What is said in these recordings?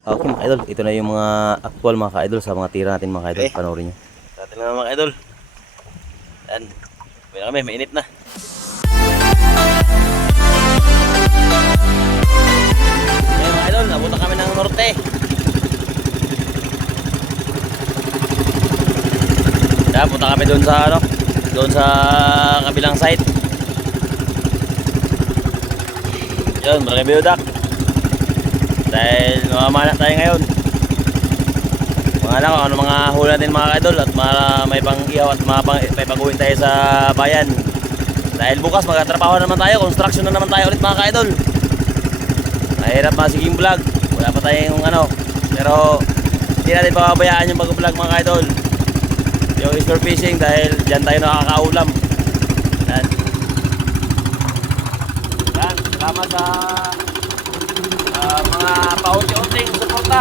Okay mga idol, ito na yung mga actual mga ka-idol sa mga tira natin mga ka-idol. Okay. Panoorin nyo. Sa atin na mga idol. Yan. May kami, mainit na. Yan mga idol, nabuta kami ng norte. Yan, punta kami doon sa ano, doon sa kabilang site. Yun, marami biyudak. Dahil mamamana tayo ngayon. Mga alam kung ano mga hula natin mga idol at mga may pang ihaw at mga pang, may pag-uwi tayo sa bayan. Dahil bukas magtatrabaho naman tayo, construction na naman tayo ulit mga idol. Mahirap masiging vlog. Wala pa tayong ano. Pero hindi natin pababayaan yung pag-vlog mga idol. Yung store fishing dahil dyan tayo nakakaulam. Yan. Yan. Salamat sa mga paunti-unting suporta.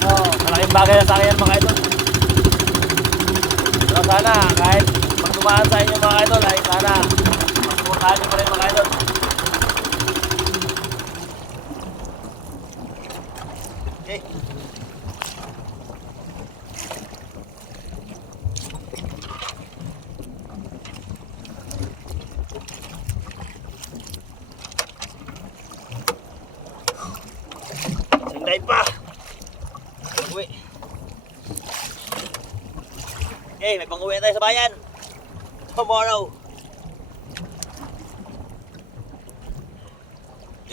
Ano, malaking bagay na sa akin yan, mga idol. Pero sana, kahit magtumaan sa inyo mga idol, ay sana magsuportahan nyo pa rin mga idol. Okay. Okay, may pang-uwi tayo sa bayan. Tomorrow.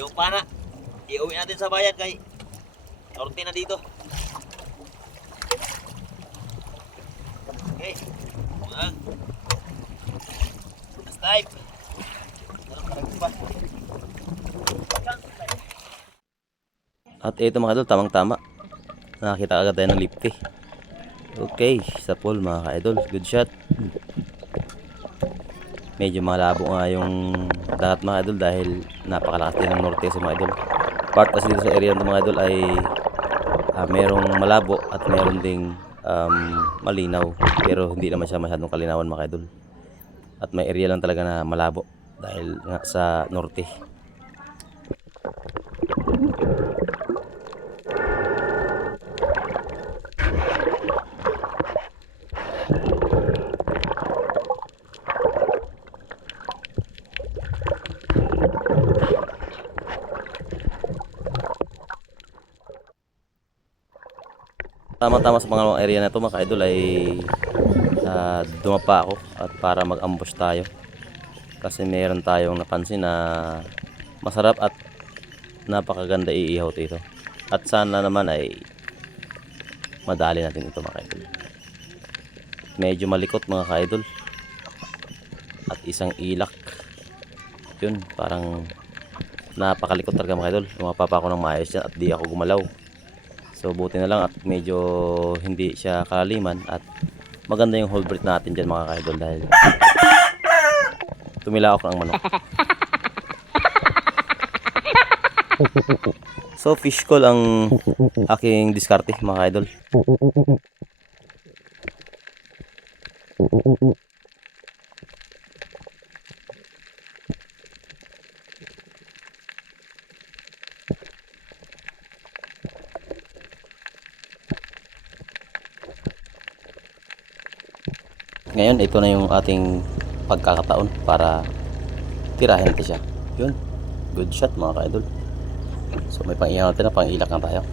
Yung pana, iuwi natin sa bayan kay Norte na dito. Okay. Yan. Last type. At ito mga idol, tamang-tama. Nakakita agad tayo ng lifty. Okay, sa pool mga ka-idol. Good shot. Medyo malabo nga yung dagat mga idol dahil napakalakas din ng norte sa mga idol. Part kasi dito sa area ng mga idol ay ah, merong malabo at meron ding um, malinaw. Pero hindi naman siya masyadong kalinawan mga idol. At may area lang talaga na malabo dahil nga sa norte. Tama-tama sa pangalawang area na ito mga ka-idol ay ah, dumapa ako at para mag-ambush tayo. Kasi meron tayong napansin na masarap at napakaganda iihaw dito. At sana naman ay madali natin ito mga ka-idol. Medyo malikot mga ka-idol. At isang ilak. Yun, parang napakalikot talaga mga idol. Lumapapa ako ng maayos yan at di ako gumalaw. So buti na lang at medyo hindi siya kalaliman at maganda yung hold breath natin dyan mga ka-idol dahil tumilaok ang manok. So fish call ang aking diskarte mga ka-idol. Ngayon, ito na yung ating pagkakataon para tirahin natin siya. Yun. Good shot mga ka-idol. So may pang natin na pang ilak na tayo.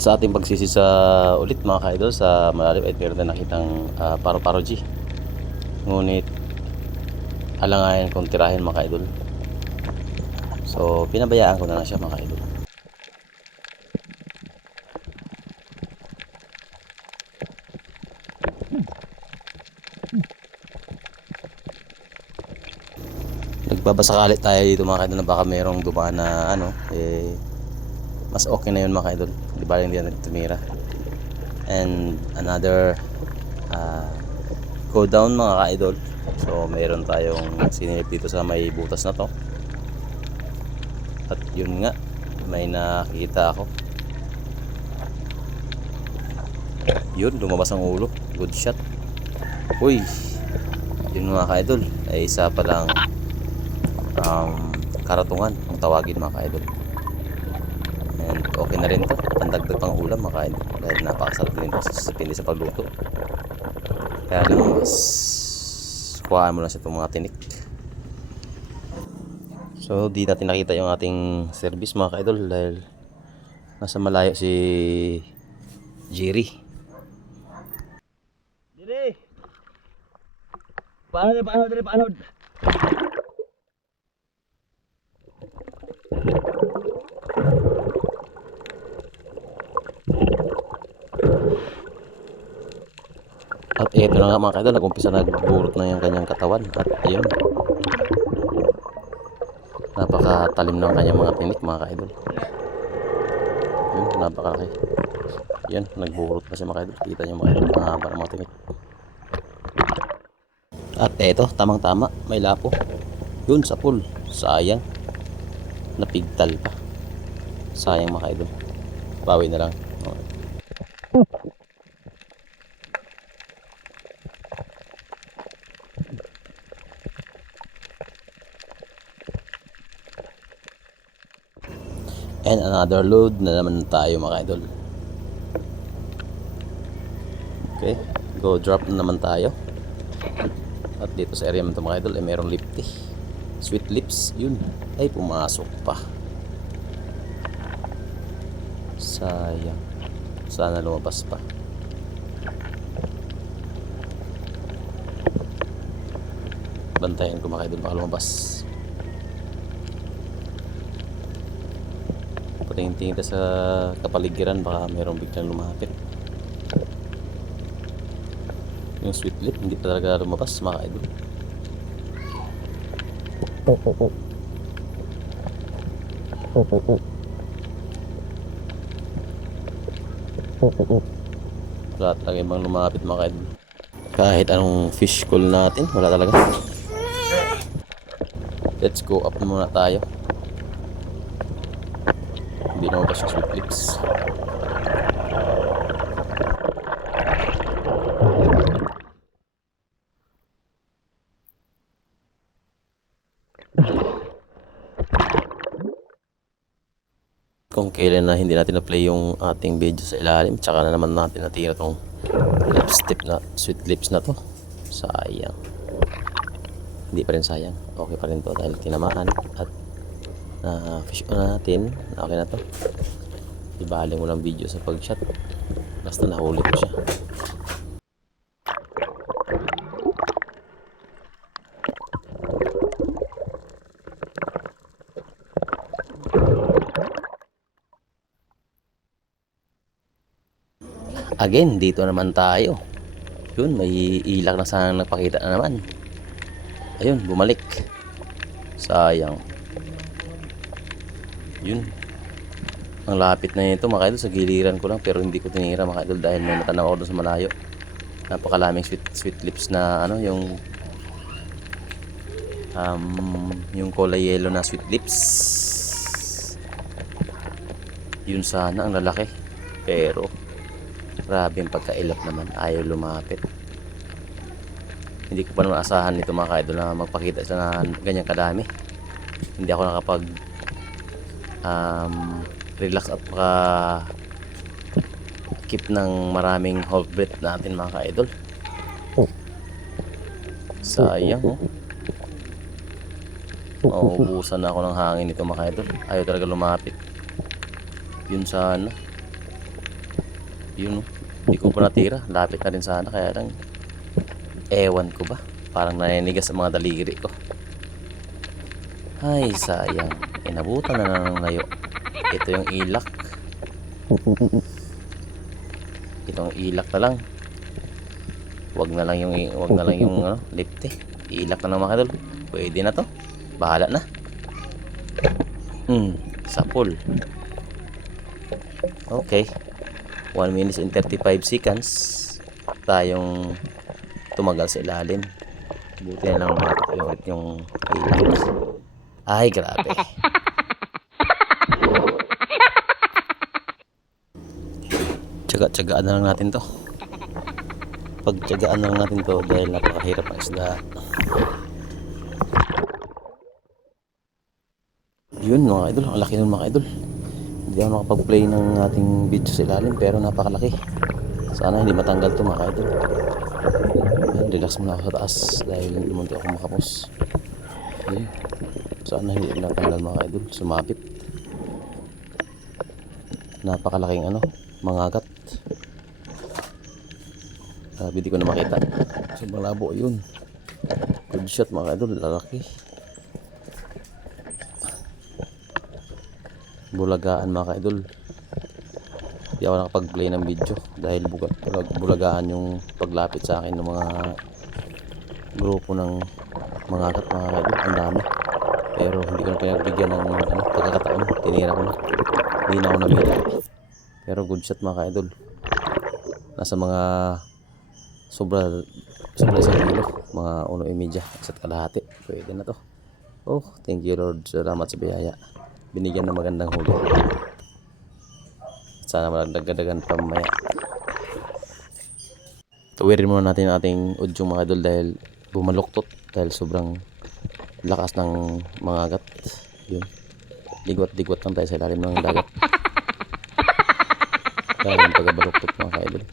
Sa ating pagsisisa ulit mga ka-idol sa malalim ay meron na nakitang ah, paro-paro G. Ngunit alangayan kung tirahin mga ka-idol. So pinabayaan ko na lang siya mga ka-idol. nagbabasakali tayo dito mga ka-idol na baka merong dumaan na ano eh mas okay na yun mga idol di ba hindi na tumira. And another uh, go down mga ka-idol. So mayroon tayong sinilip dito sa may butas na to. At yun nga may nakikita ako. Yun lumabas ang ulo. Good shot. Uy yun mga ka-idol ay isa palang um, karatungan ang tawagin mga ka-idol okay na rin to pandagdag pang ulam mga ka-idol dahil napakasarap din to sa pindi sa pagluto. Kaya lang mas kuhaan mo lang sa itong mga tinik. So di natin nakita yung ating service mga ka-idol dahil nasa malayo si Jerry. Dire! Paano paano dire, paano? At eto na nga mga kaidol, nag-umpisa nagburot na yung kanyang katawan. At ayun. Napakatalim ng kanyang mga tinik mga kaidol. Yun, napakalaki. Yan, nagburot na siya mga kaidol. Kita niyo mga kaidol, ang haba ng mga tinik. At eto, tamang-tama, may lapo. Yun, sa pool. Sayang. Napigtal pa. Sayang mga kaidol. Bawi na lang. Okay. And another load na naman tayo mga idol. Okay, go drop na naman tayo. At dito sa area naman mga idol ay merong lifty. Sweet lips, yun. Ay pumasok pa. Sayang. Sana lumabas pa. Bantayan ko mga idol baka lumabas. Patingin-tingin ka sa kapaligiran baka mayroong biglang lumapit. Yung sweet lip hindi talaga lumabas mga idol. Wala talaga ibang lumapit mga idol. Kahit anong fish call natin, wala talaga. Let's go up muna tayo. Na mabas yung sweet lips. Kung kailan na hindi natin na-play yung ating video sa ilalim, tsaka na naman natin natira tong lipstick na, sweet lips na to. Sayang. Hindi pa rin sayang. Okay pa rin to dahil tinamaan at na fish on natin. Okay na to. Ibaling mo lang video sa pag-shot. Basta nahuli ko siya. Again, dito naman tayo. Yun, may ilak na sana nagpakita na naman. Ayun, bumalik. Sayang. Yun. Ang lapit na nito mga sa giliran ko lang pero hindi ko tinira mga dahil may natanaw ako doon sa malayo. Napakalaming sweet, sweet lips na ano yung um, yung kulay yellow na sweet lips. Yun sana ang lalaki. Pero grabe yung pagkailap naman. Ayaw lumapit. Hindi ko pa naman asahan nito mga kaidol na magpakita siya na ganyan kadami. Hindi ako nakapag um, relax at maka keep ng maraming hold breath natin mga ka-idol. Sayang oh. Mauubusan na ako ng hangin nito mga ka-idol. Ayaw talaga lumapit. Yun sana. Yun oh. Hindi ko pa natira. Lapit na rin sana. Kaya lang ewan ko ba. Parang naninigas sa mga daliri ko. Ay, sayang. Inabutan na ng layo. Ito yung ilak. Itong ilak na lang. Wag na lang yung wag na lang yung ano, lipte. Ilak na lang mga kadol. Pwede na to. Bahala na. Hmm, sa pool. Okay. 1 minutes and 35 seconds tayong tumagal sa ilalim. Buti na lang yung yung ilalim. Ay, grabe. Tsaga-tsagaan na lang natin to. Pagtsagaan na lang natin to dahil napakahirap ang isda. Yun mga idol, ang laki nun mga idol. Hindi ako nakapag-play ng ating video sa ilalim pero napakalaki. Sana hindi matanggal to mga idol. Relax muna ako sa taas dahil munti ako makapos. Yun. Sana hindi natanggal mga idol. Sumapit. Napakalaking ano, mangagat. Grabe di ko na makita. Sobrang labo yun. Good shot mga idol, lalaki. Bulagaan mga idol. Hindi ako nakapag-play ng video dahil bulag- bulagaan yung paglapit sa akin ng mga grupo ng mga kat mga idol. Ang dami. Pero hindi ko na pinagbigyan ng ano, pagkakataon. Tinira ko na. Hindi na ako namili. Pero good shot mga idol. Nasa mga sobra sobra isang kilo. Mga uno media. Isa't kalahati. Pwede na to. Oh, thank you Lord. Salamat sa biyaya. Binigyan ng magandang huli. Sana malagdagdagan pa mamaya. Tuwirin muna natin ating udyong mga idol dahil bumaluktot dahil sobrang lakas ng mga agat. Yun. Ligwat-ligwat lang tayo sa ilalim ng dagat. Dahil yung pagkabaluktot mga idol.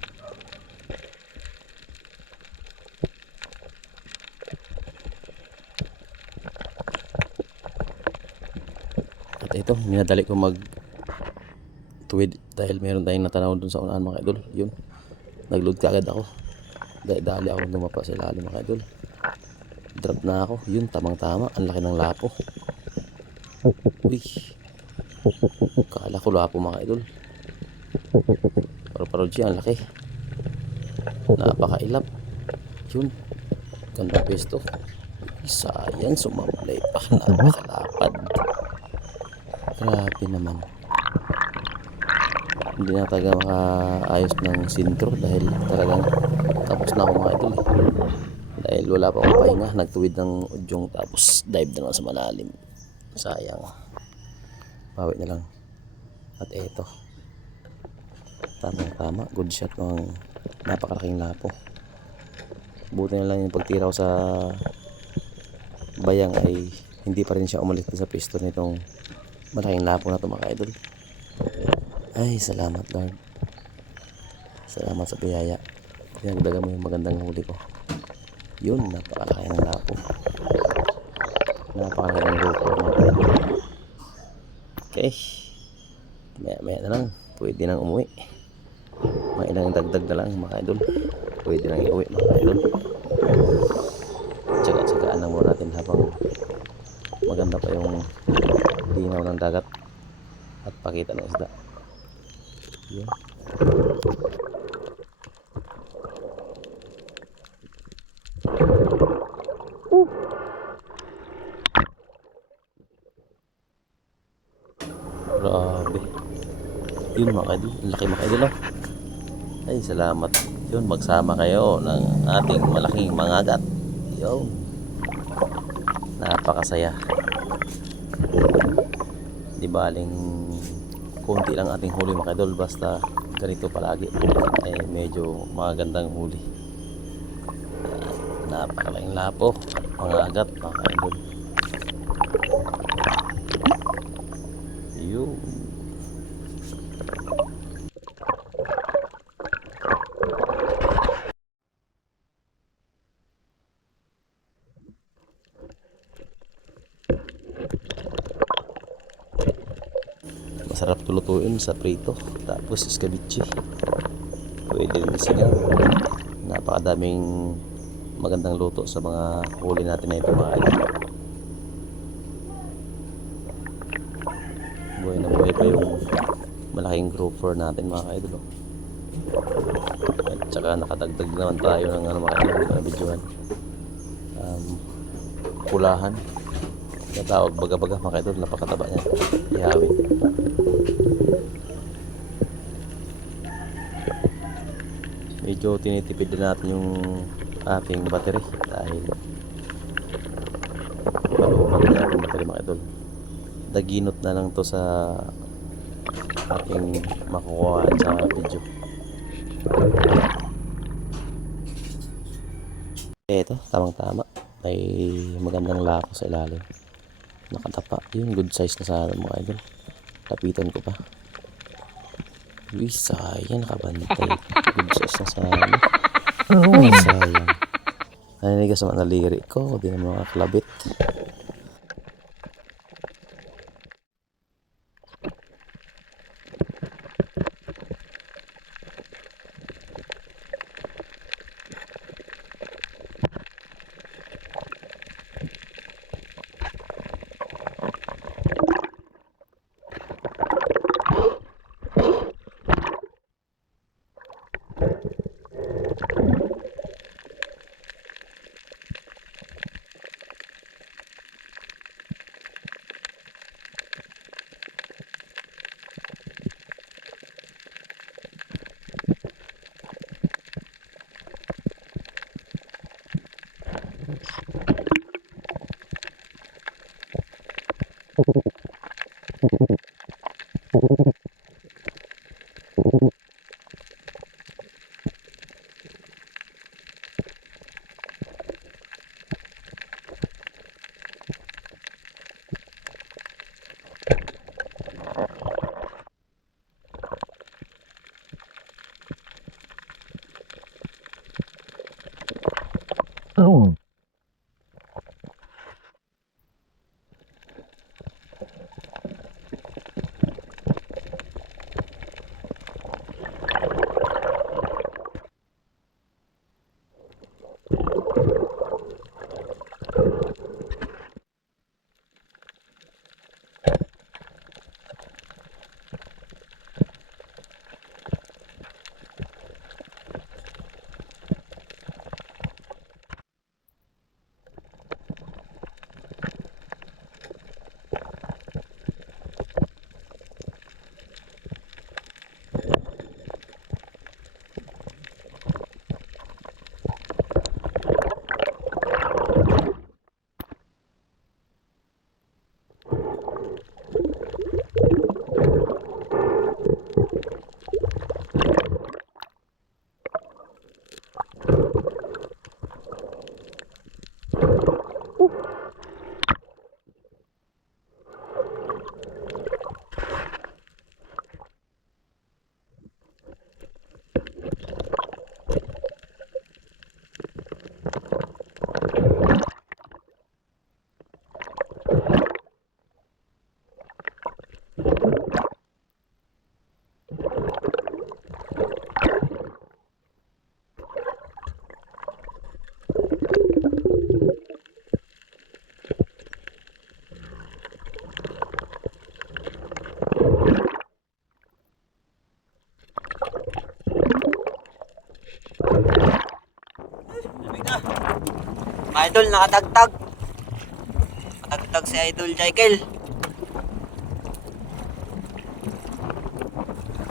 At ito, minadali ko mag tuwid dahil meron tayong natanaw dun sa unahan mga idol. Yun. Nagload ka agad ako. Dahil dali ako lumapa sa ilalim mga idol. Drop na ako. Yun, tamang tama. Ang laki ng lapo. Uy. Kala ko lapo mga idol. Pero parodji, ang laki. Napakailap. Yun. Ganda pwesto. Sayang, sumablay pa. Napakalapad. Grabe naman. Hindi na talaga makaayos ng sintro dahil talagang tapos na ako mga idol eh. Dahil wala pa akong pahinga, nagtuwid ng udyong tapos dive na lang sa malalim. Sayang. Bawi na lang. At eto. Tamang tama, good shot ng napakalaking lapo. Buti na lang yung pagtira ko sa bayang ay hindi pa rin siya umalis sa pisto nitong malaking lapo na ito mga idol. Ay, salamat Lord. Salamat sa biyaya. Pinagdaga mo yung magandang huli ko. Yun, napakalaki ng lapo. Napakalaki ng grupo mga. Okay. Maya maya na lang. Pwede nang umuwi. Mga ilang dagdag na lang mga idol. Pwede nang iuwi mga idol. Tsaga-tsagaan lang muna natin habang maganda pa yung linaw ng dagat at pakita ng isda. Yun. Grabe. Yun mga idol. Ang laki mga idol. oh. Ay, salamat. Yun, magsama kayo ng ating malaking mangagat. Yun. Napakasaya. Di baling konti lang ating huli mga idol basta ganito palagi eh medyo magandang huli napakalaking lapo mga agat mga idol yun masarap tulutuin sa prito. Tapos escabeche. Pwede rin sigaw napakadaming magandang luto sa mga huli natin na ito mga floor natin mga kaidol. Oh. At saka nakadagdag naman tayo ng ano mga kaidol na videohan. Um, kulahan. Natawag baga-baga mga kaidol. Napakataba niya. Ihawin. medyo tinitipid na natin yung ating battery dahil maluwag na ating battery mga idol daginot na lang to sa ating makukuha sa video eto tamang tama may magandang lako sa ilalim nakatapa yun good size na sana mga idol lapitan ko pa Uy, sayang nakabantay. Good size na sana. Ay, sayang. Naninig sa mga naliri ko. Di na mga Idol, nakatagtag. Nakatagtag si Idol Michael.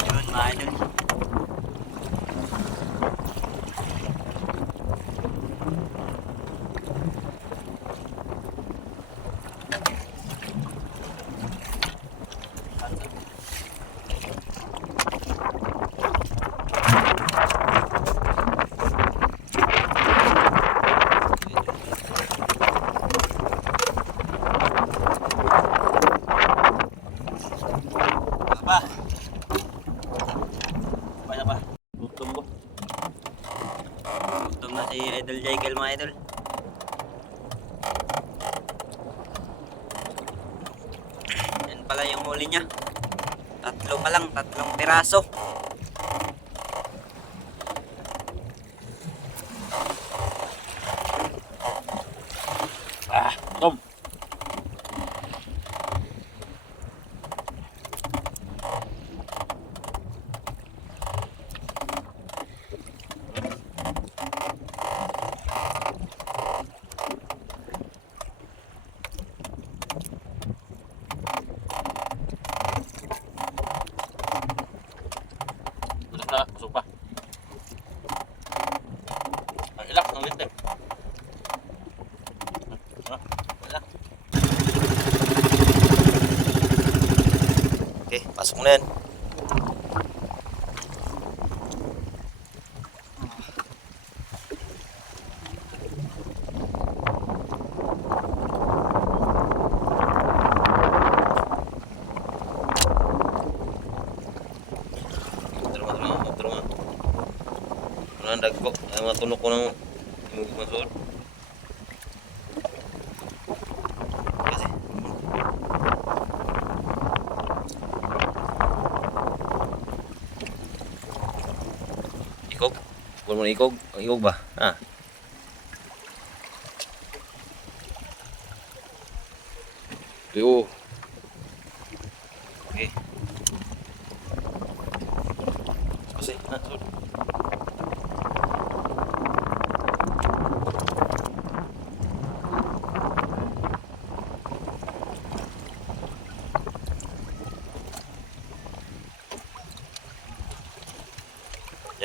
Yun, mga idol. Pa. Pa na pa. Gutom ko. Gutom na si Idol Michael, mga idol. Yan pala yung huli niya. Tatlo pa lang, tatlong piraso. Ah, gutom. Gutom na, busog pa. Pasok mo na yan. Tara mo, tara mo, tara mo. Ano ang dagko? Ay, mga tunok ko ng imugog ng suot. Kasi, ikog? Na ikog? Ikog ba? Ah. Oo. Okay. Kasi, ah, sorry.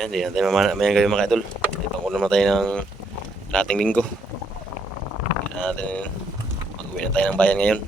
Yan, di natin mamana may gabi mga idol. Ipang ulam na tayo ng dating linggo. Hindi na natin mag-uwi na tayo ng bayan ngayon.